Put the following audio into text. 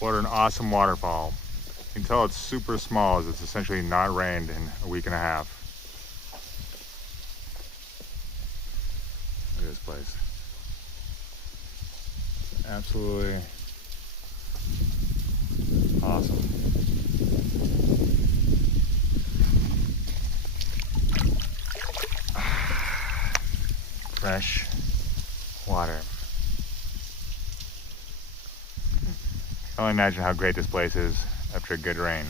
What an awesome waterfall. You can tell it's super small as it's essentially not rained in a week and a half. Look at this place. Absolutely awesome. Fresh water. I can only imagine how great this place is after a good rain.